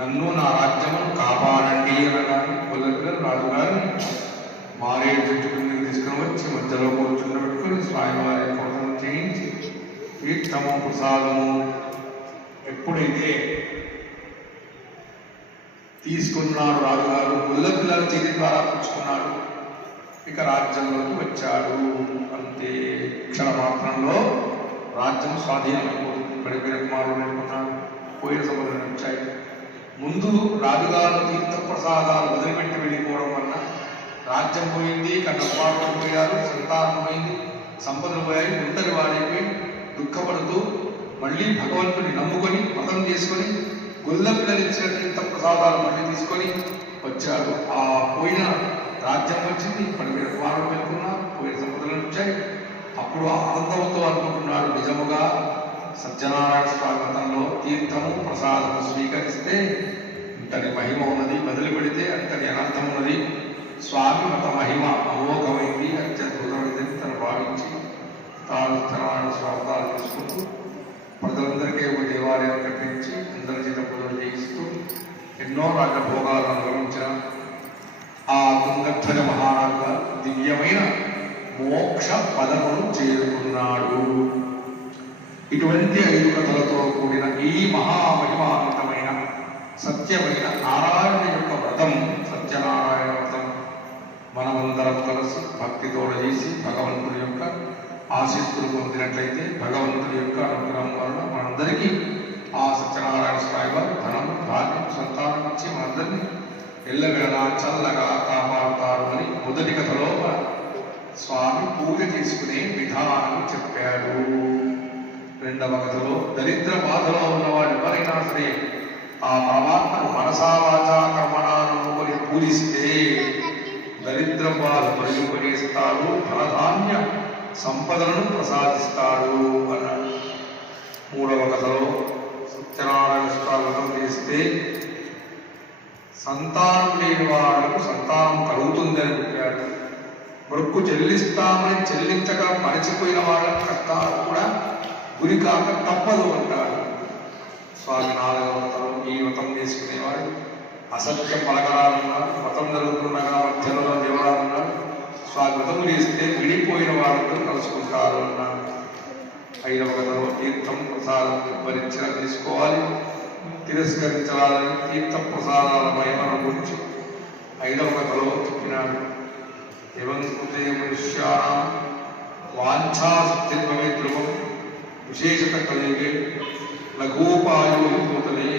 నన్ను నా రాజ్యము కాపాడండి అనగానే పుల్లపిల్లలు రాజుగారిని మారే చెట్టు కిందకి తీసుకుని వచ్చి మధ్యలో కూర్చుండబెట్టుకుని స్వామివారి కోసం చేయించి తీర్థము ప్రసాదము ఎప్పుడైతే తీసుకున్నాడు రాజుగారు పుల్లపిల్లల చేతి ద్వారా పుచ్చుకున్నాడు. ఇక రాజ్యంలోకి వచ్చాడు. అంతే. క్షణ మాత్రంలో రాజ్యం స్వాధీనమైపోతుంది. పడిపోయిన కుమారుడు అనుకున్నాడు పోయిన రాజుగారు తీర్థ ప్రసాదాలు వదిలిపెట్టి వెళ్ళిపోవడం వలన రాజ్యం పోయింది కన్నపాడు పోయారు సంతానం పోయింది సంపదలు పోయాయి ఒంటరి వాడైపోయి దుఃఖపడుతూ మళ్ళీ భగవంతుని నమ్ముకొని మతం చేసుకొని గుల్ల పిల్లలిచ్చిన తీర్థ ప్రసాదాలు మళ్ళీ తీసుకొని వచ్చాడు. ఆ పోయిన రాజ్యం వచ్చింది పడిపోయిన కుమారుడు వెళ్తున్నా పోయిన సంపదలు వచ్చాయి. అప్పుడు ఆనందంతో అనుకుంటున్నాడు నిజముగా సత్యనారాయణ స్వామి తీర్థము ప్రసాదము స్వీకరిస్తే ఇంతటి మహిమ ఉన్నది వదిలిపెడితే అంతటి అనర్థం ఉన్నది. స్వామి మత మహిమ అమోఘమైంది అత్యద్భుతమైందని తను భావించి తాను సత్యనారాయణ స్వార్థాలు తీసుకుంటూ ప్రజలందరికీ ఒక దేవాలయం కట్టించి అందరి చేత పూజలు చేయిస్తూ ఎన్నో రాజభోగాలు అనుభవించిన ఆ తుంగధ్వజ మహారాజు దివ్యమైన మోక్ష పదమును చేరుకున్నాడు. ఇటువంటి ఐదు కథలతో కూడిన ఈ మహామహిమ సత్యమైన నారాయణ యొక్క వ్రతం సత్యనారాయణ వ్రతం. మనమందరం కలిసి భక్తితో చేసి భగవంతుడి యొక్క ఆశీస్సులు పొందినట్లయితే భగవంతుడి యొక్క అనుగ్రహం వలన మనందరికీ ఆ సత్యనారాయణ స్వామి వారు ధనం ధాన్యం సంతానం ఇచ్చి మనందరినీ ఎల్లవేళ చల్లగా కాపాడుతారు అని మొదటి కథలో స్వామి పూజ చేసుకునే విధానం చెప్పాడు. రెండవ కథలో దరిద్ర బాధలో ఉన్నవాడు ఎవరైనా సరే ఆ పరమాత్మను మనసా కర్మణానుకొని పూజిస్తే దరిద్ర బాధ తొలగిపడేస్తాడు ధనధాన్య సంపదలను ప్రసాదిస్తాడు అన్నాడు. మూడవ కథలో సత్యనారాయణ స్వాగతం చేస్తే సంతానం లేని వాళ్ళకు సంతానం కలుగుతుందని చెప్పాడు. మొక్కు చెల్లిస్తామని చెల్లించక మరచిపోయిన వాళ్ళ కష్టాలు కూడా గురికాక తప్పదు అంటాడు. స్వామి నాలుగవ ఈ వ్రతం చేసుకునేవాడు. అసత్యం పలకరాలన్నా వ్రతం జరుగుతున్నగా మధ్యలో దేవరాలన్నా సో ఆ వ్రతం చేస్తే విడిపోయిన వాళ్ళతో కలుసుకుంటారు అన్న ఐదవ ఒక తీర్థం ప్రసాదం పరిచయం తీసుకోవాలి. తిరస్కరించాలని తీర్థ ప్రసాదాల మహిమను గురించి ఐదవ కథలో చెప్పినాడు ఏమంతే మనుష్యా వాంఛాసత్యమే ధ్రువం. విశేషత కలిగే లఘూపాయోగోతలే